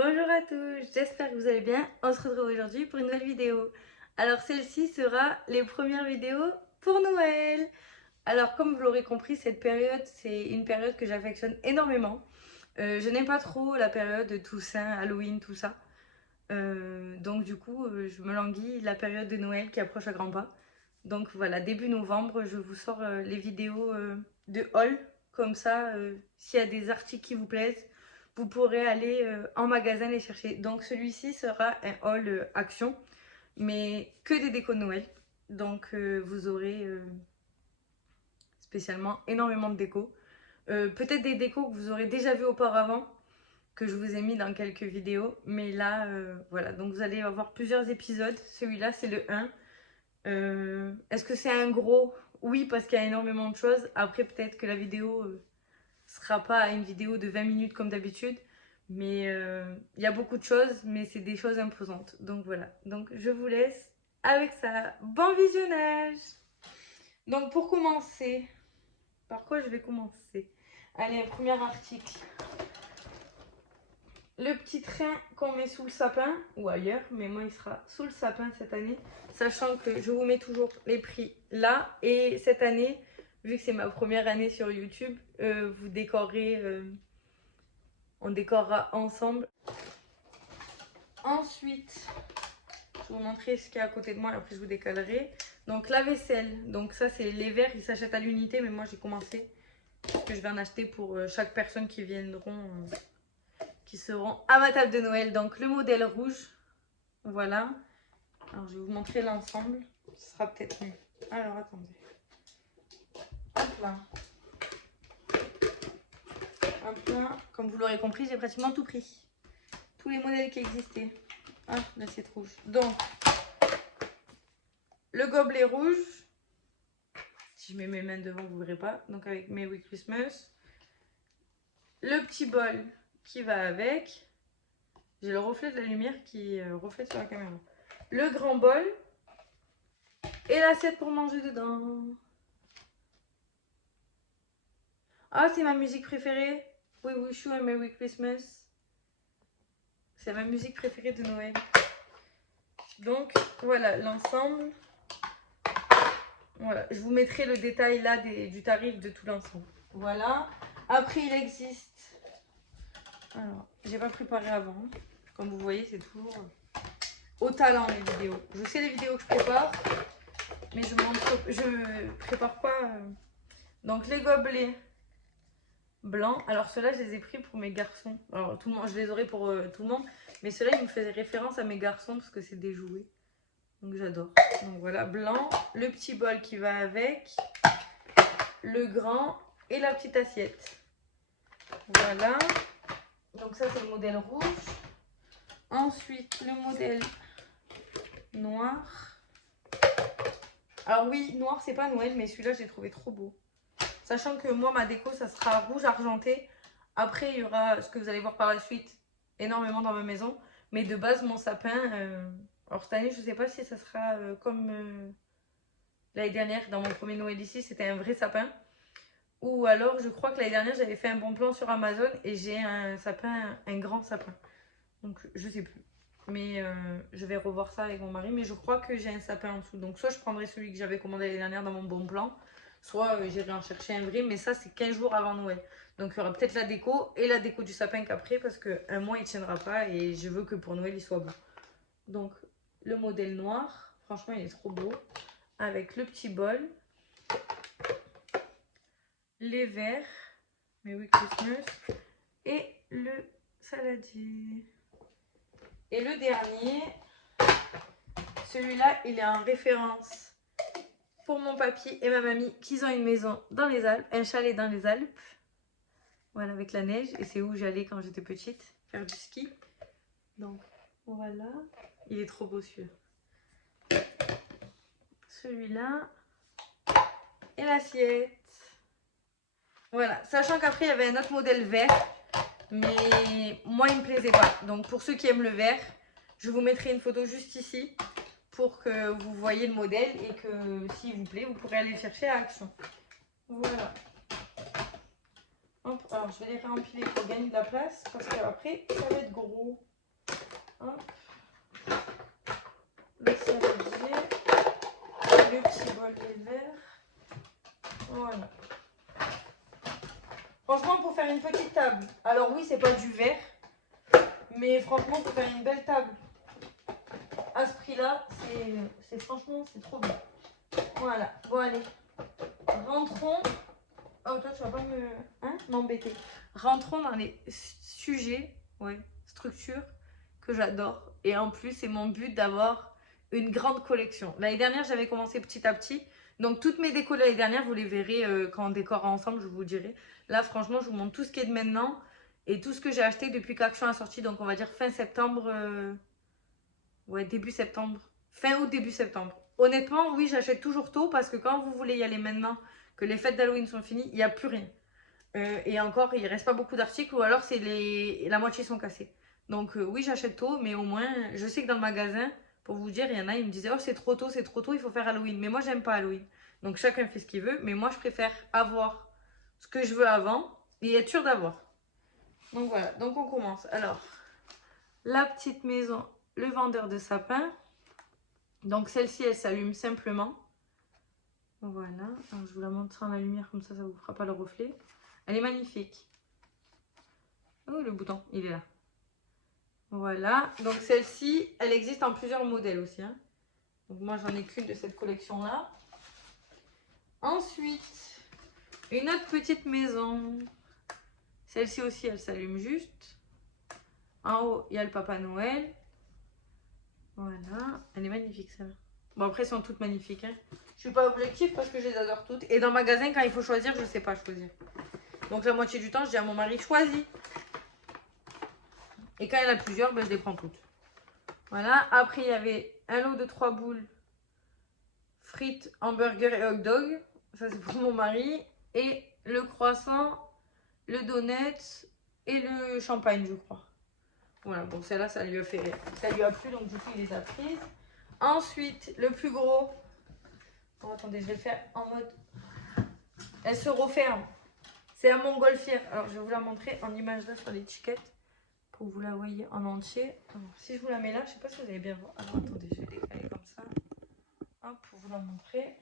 Bonjour à tous, j'espère que vous allez bien. On se retrouve aujourd'hui pour une nouvelle vidéo. Alors celle-ci sera les premières vidéos pour Noël. Alors comme vous l'aurez compris, cette période, c'est une période que j'affectionne énormément. Je n'aime pas trop la période de Toussaint, Halloween, tout ça. Donc du coup, je me languis la période de Noël qui approche à grands pas. Donc voilà, début novembre, je vous sors les vidéos de haul. Comme ça, s'il y a des articles qui vous plaisent, vous pourrez aller en magasin les chercher. Donc celui-ci sera un haul action, mais que des décos de Noël. Donc vous aurez spécialement énormément de décos. Peut-être des décos que vous aurez déjà vu auparavant, que je vous ai mis dans quelques vidéos. Mais là, voilà, donc vous allez avoir plusieurs épisodes. Celui-là, c'est le 1. Est-ce que c'est un gros? Oui, parce qu'il y a énormément de choses. Après, peut-être que la vidéo sera pas une vidéo de 20 minutes comme d'habitude. Mais il y a beaucoup de choses, mais c'est des choses imposantes. Donc voilà. Donc je vous laisse avec ça. Bon visionnage! Donc pour commencer, par quoi je vais commencer? Allez, premier article. Le petit train qu'on met sous le sapin, ou ailleurs, mais moi il sera sous le sapin cette année, sachant que je vous mets toujours les prix là, et cette année, vu que c'est ma première année sur YouTube, vous décorerez, on décorera ensemble. Ensuite, je vais vous montrer ce qu'il y a à côté de moi, après je vous décalerai. Donc la vaisselle, donc ça c'est les verres, ils s'achètent à l'unité, mais moi j'ai commencé, parce que je vais en acheter pour chaque personne qui viendront... qui seront à ma table de Noël. Donc le modèle rouge, voilà. Alors je vais vous montrer l'ensemble, ce sera peut-être mieux. Alors attendez. Hop là. Hop là. Comme vous l'aurez compris, j'ai pratiquement tout pris. Tous les modèles qui existaient. Hop, l'assiette rouge. Donc, le gobelet rouge. Si je mets mes mains devant, vous ne verrez pas. Donc avec Merry Christmas. Le petit bol qui va avec. J'ai le reflet de la lumière qui reflète sur la caméra. Le grand bol. Et l'assiette pour manger dedans. Ah, c'est ma musique préférée. We wish you a Merry Christmas. C'est ma musique préférée de Noël. Donc, voilà l'ensemble. Voilà, je vous mettrai le détail là du tarif de tout l'ensemble. Voilà. Après, il existe... Alors, j'ai pas préparé avant. Comme vous voyez, c'est toujours au talent les vidéos. Je sais les vidéos que je prépare, mais je prépare pas. Donc, les gobelets blancs. Alors, ceux-là, je les ai pris pour mes garçons. Alors, tout le monde, je les aurai pour tout le monde. Mais ceux-là, ils me faisaient référence à mes garçons parce que c'est des jouets. Donc, j'adore. Donc, voilà, blanc. Le petit bol qui va avec. Le grand et la petite assiette. Voilà. Donc, ça, c'est le modèle rouge. Ensuite, le modèle noir. Alors, oui, noir, c'est pas Noël, mais celui-là, je l'ai trouvé trop beau. Sachant que moi, ma déco, ça sera rouge argenté. Après, il y aura ce que vous allez voir par la suite énormément dans ma maison. Mais de base, mon sapin, alors cette année, je ne sais pas si ça sera comme l'année dernière, dans mon premier Noël ici, c'était un vrai sapin. Ou alors, je crois que l'année dernière, j'avais fait un bon plan sur Amazon et j'ai un sapin, un grand sapin. Donc, je sais plus. Mais je vais revoir ça avec mon mari. Mais je crois que j'ai un sapin en dessous. Donc, soit je prendrai celui que j'avais commandé l'année dernière dans mon bon plan, soit j'irai en chercher un vrai. Mais ça, c'est 15 jours avant Noël. Donc, il y aura peut-être la déco et la déco du sapin qu'après. Parce qu'un mois, il ne tiendra pas. Et je veux que pour Noël, il soit beau. Donc, le modèle noir. Franchement, il est trop beau. Avec le petit bol. Les verres. Merry Christmas. Et le saladier. Et le dernier, celui-là, il est en référence pour mon papy et ma mamie qui ont une maison dans les Alpes, un chalet dans les Alpes. Voilà, avec la neige. Et c'est où j'allais quand j'étais petite, faire du ski. Donc, voilà. Il est trop beau celui-là. Celui-là. Et l'assiette. Voilà. Sachant qu'après, il y avait un autre modèle vert. Mais moi, il ne me plaisait pas. Donc, pour ceux qui aiment le vert, je vous mettrai une photo juste ici pour que vous voyez le modèle et que s'il vous plaît, vous pourrez aller le chercher à Action. Voilà. Hop, alors, je vais les réempiler pour gagner de la place parce qu'après, ça va être gros. Hop. Le saladier. Le petit bol des verres. Voilà. Franchement, pour faire une petite table. Alors oui, c'est pas du verre. Mais franchement, pour faire une belle table. À ce prix-là, c'est franchement, c'est trop bien. Voilà. Bon, allez. Rentrons. Oh, toi, tu vas pas m'embêter. Rentrons dans les sujets, ouais, structures que j'adore. Et en plus, c'est mon but d'avoir une grande collection. L'année dernière, j'avais commencé petit à petit. Donc, toutes mes décos de l'année dernière, vous les verrez quand on décorera ensemble, je vous dirai. Là, franchement, je vous montre tout ce qui est de maintenant et tout ce que j'ai acheté depuis qu'Action a sorti. Donc, on va dire fin septembre. Ouais, début septembre. Fin août, début septembre. Honnêtement, oui, j'achète toujours tôt parce que quand vous voulez y aller maintenant, que les fêtes d'Halloween sont finies, il n'y a plus rien. Et encore, il ne reste pas beaucoup d'articles ou alors la moitié sont cassés. Donc oui, j'achète tôt, mais au moins, je sais que dans le magasin, pour vous dire, il y en a, ils me disaient, oh, c'est trop tôt, il faut faire Halloween. Mais moi, j'aime pas Halloween. Donc chacun fait ce qu'il veut, mais moi, je préfère avoir ce que je veux avant et être sûr d'avoir. Donc voilà, donc on commence. Alors, la petite maison, le vendeur de sapin. Donc celle-ci, elle s'allume simplement. Voilà, alors je vous la montre en la lumière, comme ça ne vous fera pas le reflet. Elle est magnifique. Oh, le bouton, il est là. Voilà, donc celle-ci, elle existe en plusieurs modèles aussi. Hein. Donc moi, j'en ai qu'une de cette collection-là. Ensuite, une autre petite maison. Celle-ci aussi, elle s'allume juste. En haut, il y a le Papa Noël. Voilà, elle est magnifique celle-là. Bon, après, elles sont toutes magnifiques. Hein. Je suis pas objective parce que je les adore toutes. Et dans le magasin, quand il faut choisir, je ne sais pas choisir. Donc la moitié du temps, je dis à mon mari, choisis. Et quand il y en a plusieurs, ben, je les prends toutes. Voilà. Après, il y avait un lot de 3 boules. Frites, hamburger et hot dog. Ça, c'est pour mon mari. Et le croissant, le donut et le champagne, je crois. Voilà. Bon, celle-là, ça lui a fait rire. Ça lui a plu, donc du coup, il les a prises. Ensuite, le plus gros. Oh, attendez, je vais le faire en mode... Elle se referme. C'est un montgolfière. Alors, je vais vous la montrer en image là sur l'étiquette. Pour que vous la voyez en entier. Alors, si je vous la mets là, je ne sais pas si vous allez bien voir. Alors, attendez, je vais décaler comme ça. Hop, pour vous la montrer.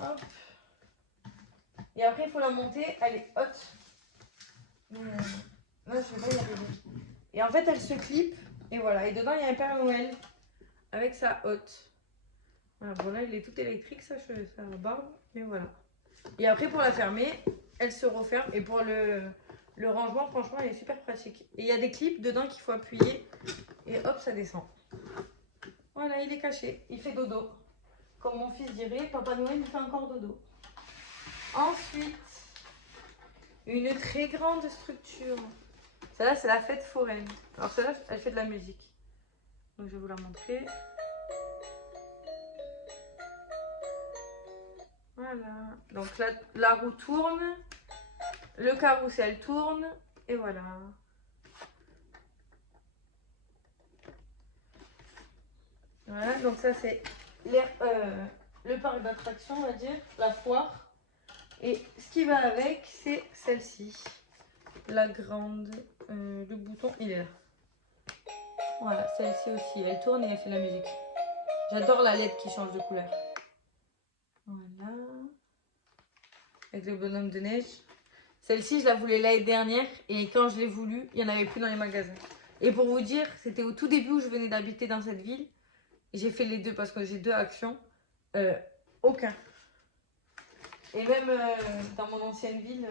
Hop. Et après, il faut la monter. Elle est haute. Mais, là, je ne vais pas y arriver. Et en fait, elle se clip. Et voilà. Et dedans, il y a un Père Noël. Avec sa hotte. Voilà, bon là, il est tout électrique, ça barbe. Mais voilà. Et après, pour la fermer, elle se referme. Et pour le rangement, franchement, elle est super pratique. Et il y a des clips dedans qu'il faut appuyer. Et hop, ça descend. Voilà, il est caché. Il fait dodo. Comme mon fils dirait, Papa Noël, il fait encore dodo. Ensuite, une très grande structure. Celle-là, c'est la fête foraine. Alors celle-là, elle fait de la musique. Donc, je vais vous la montrer. Voilà. Donc, la roue tourne. Le carrousel tourne. Et voilà. Voilà, donc ça, c'est le parc d'attractions, on va dire. La foire. Et ce qui va avec, c'est celle-ci. La grande. Le bouton, il est là. Voilà, celle-ci aussi. Elle tourne et elle fait de la musique. J'adore la LED qui change de couleur. Voilà. Avec le bonhomme de neige. Celle-ci, je la voulais l'année dernière. Et quand je l'ai voulu, il n'y en avait plus dans les magasins. Et pour vous dire, c'était au tout début où je venais d'habiter dans cette ville. J'ai fait les deux parce que j'ai 2 actions. Aucun. Et même dans mon ancienne ville,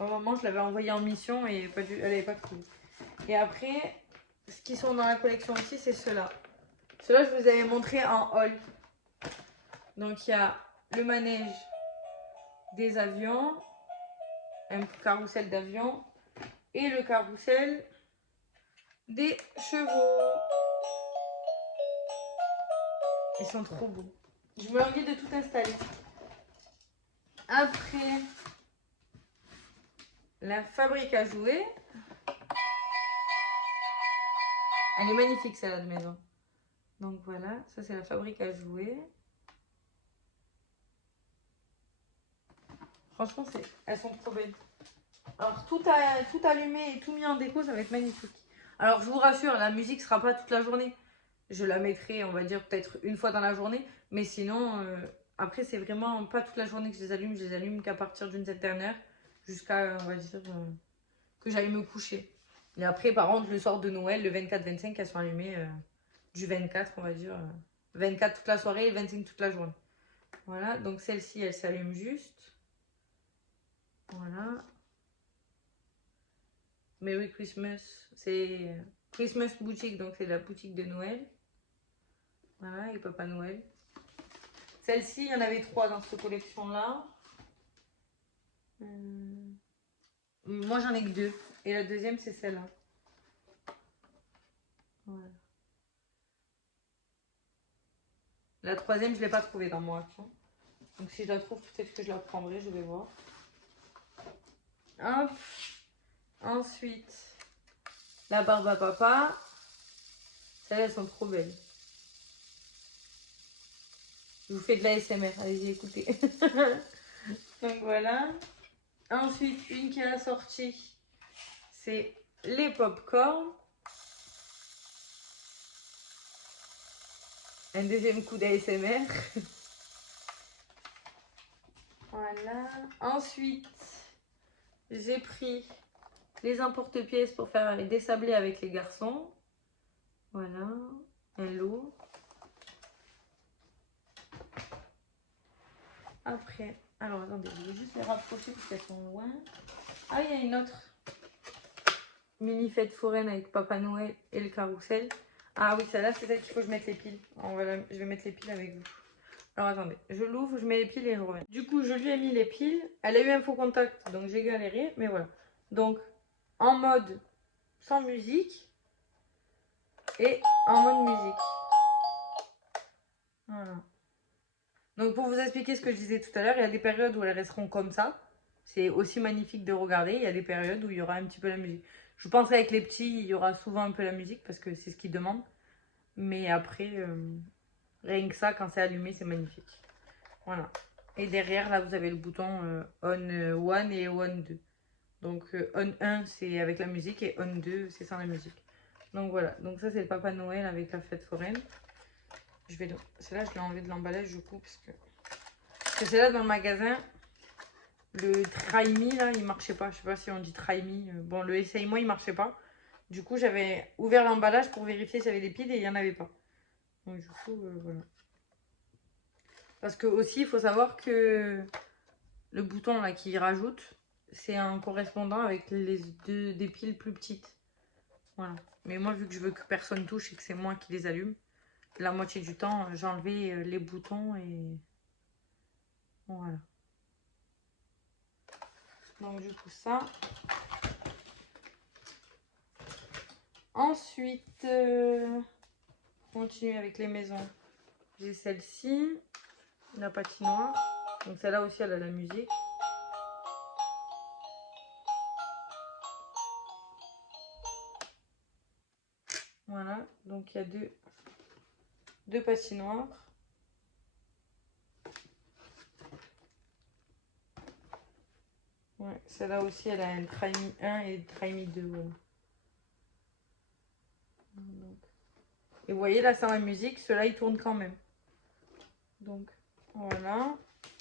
ma maman, je l'avais envoyée en mission et elle n'avait pas trouvé. Et après, ce qui sont dans la collection aussi, c'est ceux-là. Ceux-là, je vous avais montré en haul. Donc, il y a le manège des avions, un carrousel d'avions et le carrousel des chevaux. Ils sont trop beaux. Je me envie de tout installer. Après, la fabrique à jouets. Elle est magnifique celle-là de maison. Donc voilà, ça c'est la fabrique à jouets. Franchement, elles sont trop belles. Alors tout allumé et tout mis en déco, ça va être magnifique. Alors je vous rassure, la musique sera pas toute la journée. Je la mettrai, on va dire, peut-être une fois dans la journée. Mais sinon, après, c'est vraiment pas toute la journée que je les allume. Je les allume qu'à partir d'une certaine heure, jusqu'à, on va dire, que j'aille me coucher. Et après, par contre, le soir de Noël, le 24-25, elles sont allumées du 24, on va dire. 24 toute la soirée et 25 toute la journée. Voilà, donc celle-ci, elle s'allume juste. Voilà. Merry Christmas, c'est Christmas boutique, donc c'est la boutique de Noël. Voilà, et Papa Noël. Celle-ci, il y en avait 3 dans cette collection-là. Moi, j'en ai que 2. Et la deuxième, c'est celle-là. Voilà. La troisième, je ne l'ai pas trouvée dans mon action. Donc si je la trouve, peut-être que je la prendrai, je vais voir. Hop. Ensuite, la barbe à papa. Celles-là, elles sont trop belles. Je vous fais de la SMR, allez-y, écoutez. Donc voilà. Ensuite, une qui est assortie, c'est les pop-corn. Un deuxième coup d'ASMR. Voilà. Ensuite, j'ai pris les emporte-pièces pour faire des sablés avec les garçons. Voilà. Un lot. Après, alors attendez, je vais juste les rapprocher parce qu'elles sont loin. Ah, il y a une autre mini fête foraine avec Papa Noël et le carrousel. Ah oui, celle-là, c'est celle qu'il faut que je mette les piles. Je vais mettre les piles avec vous. Alors attendez, je l'ouvre, je mets les piles et je reviens. Du coup, je lui ai mis les piles. Elle a eu un faux contact, donc j'ai galéré, mais voilà. Donc, en mode sans musique et en mode musique. Voilà. Donc, pour vous expliquer ce que je disais tout à l'heure, il y a des périodes où elles resteront comme ça. C'est aussi magnifique de regarder. Il y a des périodes où il y aura un petit peu la musique. Je pense qu'avec les petits, il y aura souvent un peu la musique parce que c'est ce qu'ils demandent. Mais après, rien que ça, quand c'est allumé, c'est magnifique. Voilà. Et derrière, là, vous avez le bouton on 1 et on 2. Donc, on 1, c'est avec la musique et on 2, c'est sans la musique. Donc, voilà. Donc, ça, c'est le Papa Noël avec la fête foraine. Celle-là, je l'ai enlevé de l'emballage du coup, parce que c'est là dans le magasin. Le Try Me, là, il marchait pas. Je sais pas si on dit Try Me. Bon, le Essaye-moi, il marchait pas. Du coup, j'avais ouvert l'emballage pour vérifier s'il y avait des piles et il n'y en avait pas. Donc, du coup, voilà. Parce que aussi, il faut savoir que le bouton là qui rajoute, c'est un correspondant avec des piles plus petites. Voilà. Mais moi, vu que je veux que personne touche et que c'est moi qui les allume, la moitié du temps, j'ai enlevé les boutons et voilà. Donc du coup ça. Ensuite, continuer avec les maisons. J'ai celle-ci, la patinoire. Donc celle-là aussi, elle a la musique. Voilà, donc il y a deux patinoires. Ouais, celle-là aussi, elle a un Try Me 1 et Try Me 2. Voilà. Donc. Et vous voyez, là, sans la musique, ceux-là, ils tournent quand même. Donc, voilà.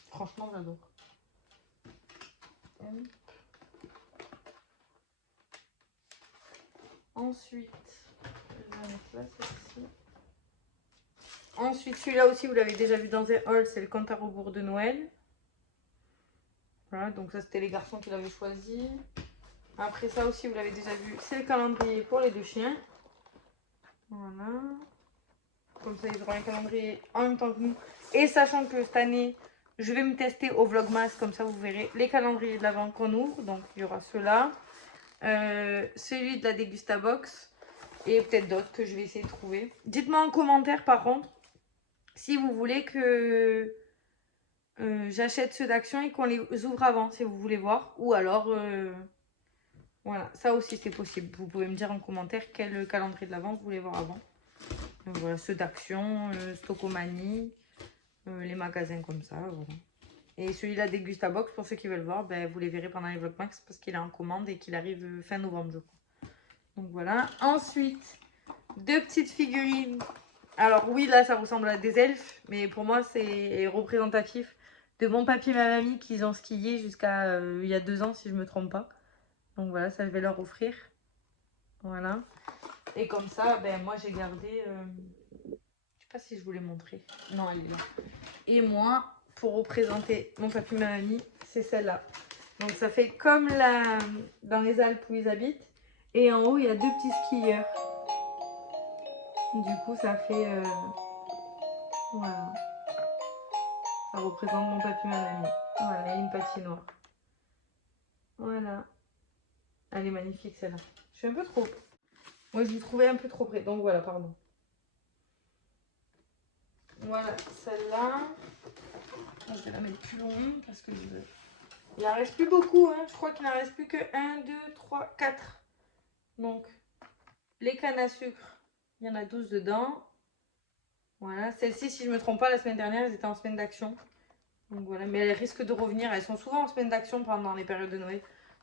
Franchement, j'adore. Ensuite, je vais mettre là, celle-ci. Ensuite, celui-là aussi, vous l'avez déjà vu dans un haul, c'est le compte à rebours de Noël. Voilà, donc ça, c'était les garçons qui l'avaient choisi. Après ça aussi, vous l'avez déjà vu, c'est le calendrier pour les 2 chiens. Voilà. Comme ça, ils auront un calendrier en même temps que nous. Et sachant que cette année, je vais me tester au Vlogmas, comme ça, vous verrez les calendriers de l'avant qu'on ouvre. Donc, il y aura ceux-là. Celui de la Dégustabox. Et peut-être d'autres que je vais essayer de trouver. Dites-moi en commentaire, par contre, si vous voulez que j'achète ceux d'Action et qu'on les ouvre avant, si vous voulez voir. Ou alors, voilà, ça aussi c'est possible. Vous pouvez me dire en commentaire quel calendrier de l'avant vous voulez voir avant. Voilà, ceux d'Action, Stockomanie, les magasins comme ça, voilà. Et celui-là Dégustabox, pour ceux qui veulent voir, ben, vous les verrez pendant les Vlogmax parce qu'il est en commande et qu'il arrive fin novembre, je crois. Donc voilà. Ensuite, 2 petites figurines. Alors oui, là, ça ressemble à des elfes, mais pour moi, c'est représentatif de mon papy et ma mamie qui ont skié jusqu'à il y a 2 ans, si je me trompe pas. Donc voilà, ça, je vais leur offrir. Voilà. Et comme ça, ben moi, j'ai gardé... je sais pas si je vous l'ai montré. Non, elle est là. Et moi, pour représenter mon papy et ma mamie, c'est celle-là. Donc ça fait comme dans les Alpes où ils habitent. Et en haut, il y a 2 petits skieurs. Du coup, ça fait... voilà. Ça représente mon papy et ma mamie. Voilà, et une patinoire. Voilà. Elle est magnifique celle-là. Je suis un peu trop... Moi, je vous trouvais un peu trop près. Donc voilà, pardon. Voilà, celle-là. Je vais la mettre plus loin parce que il en reste plus beaucoup. Hein. Je crois qu'il n'en reste plus que 1, 2, 3, 4. Donc, les cannes à sucre, il y en a 12 dedans. Voilà, celles-ci, si je ne me trompe pas, la semaine dernière, elles étaient en semaine d'action. Donc voilà, mais elles risquent de revenir. Elles sont souvent en semaine d'action pendant les périodes de Noël.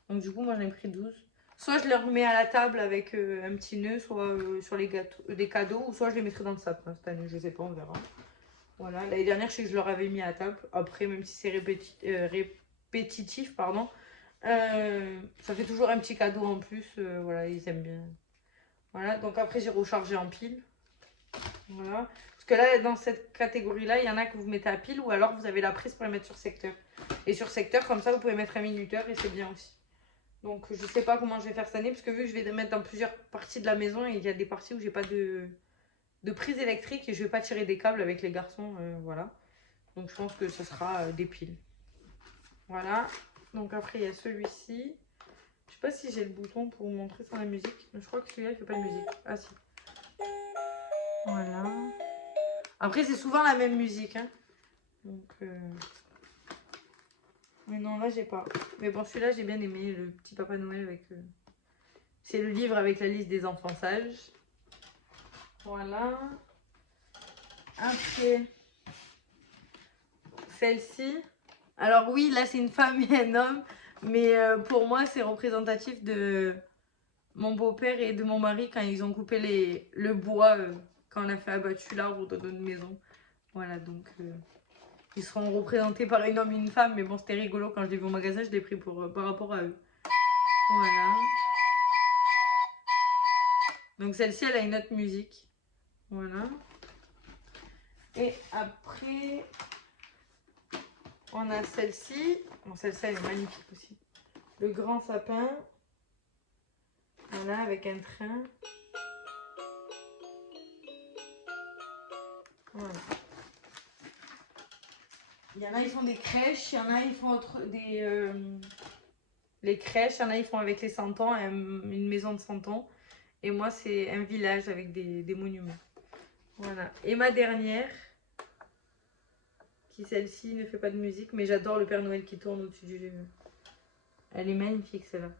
Donc du coup, moi, j'en ai pris 12. Soit je les remets à la table avec un petit nœud, soit sur les gâteaux, des cadeaux, ou soit je les mettrai dans le sapin cette année, je sais pas, on verra. Voilà, l'année dernière, je sais que je leur avais mis à la table. Après, même si c'est répétitif, pardon, ça fait toujours un petit cadeau en plus. Voilà, ils aiment bien. Voilà, donc après, j'ai rechargé en pile. Voilà. Parce que là, dans cette catégorie-là, il y en a que vous mettez à pile ou alors vous avez la prise pour les mettre sur secteur. Et sur secteur, comme ça, vous pouvez mettre un minuteur et c'est bien aussi. Donc, je sais pas comment je vais faire cette année parce que vu que je vais les mettre dans plusieurs parties de la maison, il y a des parties où j'ai pas de prise électrique et je vais pas tirer des câbles avec les garçons. Voilà. Donc, je pense que ce sera des piles. Voilà. Donc, après, il y a celui-ci. Je sais pas si j'ai le bouton pour vous montrer sans la musique. Mais je crois que celui-là, il fait pas de musique. Ah, si. Voilà. Après, c'est souvent la même musique. Hein. Donc, mais non, là, j'ai pas. Mais bon, celui-là, j'ai bien aimé. Le petit Papa Noël avec... C'est le livre avec la liste des enfants sages. Voilà. Après, celle-ci. Alors oui, là, c'est une femme et un homme. Mais pour moi, c'est représentatif de mon beau-père et de mon mari quand ils ont coupé le bois, quand on a fait abattu l'arbre dans notre maison. Voilà, donc... ils seront représentés par un homme et une femme, mais bon, c'était rigolo quand je l'ai vu au magasin, je l'ai pris par rapport à eux. Voilà. Donc celle-ci, elle a une autre musique. Voilà. Et après, on a celle-ci. Bon, celle-ci, elle est magnifique aussi. Le grand sapin. Voilà, avec un train. Voilà. Il y en a, ils font des crèches. Il y en a, ils font les crèches. Il y en a, ils font avec les 100 ans, une maison de 100 ans. Et moi, c'est un village avec des monuments. Voilà. Et ma dernière, qui celle-ci ne fait pas de musique, mais j'adore le Père Noël qui tourne au-dessus du jeu. Elle est magnifique celle-là.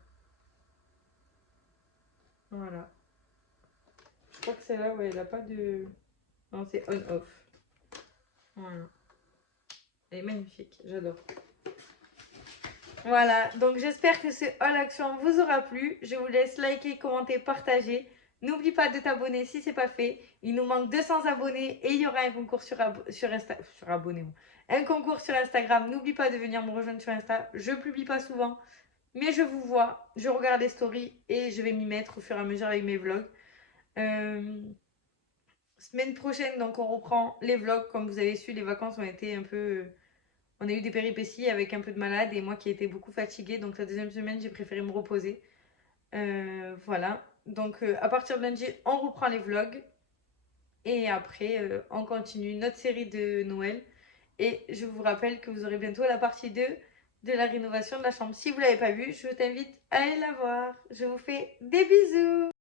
Voilà. Je crois que celle-là, ouais, elle n'a pas de... Non, c'est on-off. Voilà. Elle est magnifique, j'adore. Voilà, donc j'espère que ce haul action vous aura plu. Je vous laisse liker, commenter, partager. N'oublie pas de t'abonner si ce n'est pas fait. Il nous manque 200 abonnés et il y aura un concours un concours sur Instagram. N'oublie pas de venir me rejoindre sur Insta. Je ne publie pas souvent, mais je vous vois. Je regarde les stories et je vais m'y mettre au fur et à mesure avec mes vlogs. Semaine prochaine, donc on reprend les vlogs. Comme vous avez su, les vacances ont été un peu... On a eu des péripéties avec un peu de malade et moi qui étais beaucoup fatiguée. Donc la deuxième semaine, j'ai préféré me reposer. Voilà. Donc à partir de lundi, on reprend les vlogs. Et après, on continue notre série de Noël. Et je vous rappelle que vous aurez bientôt la partie 2 de la rénovation de la chambre. Si vous ne l'avez pas vue, je t'invite à aller la voir. Je vous fais des bisous.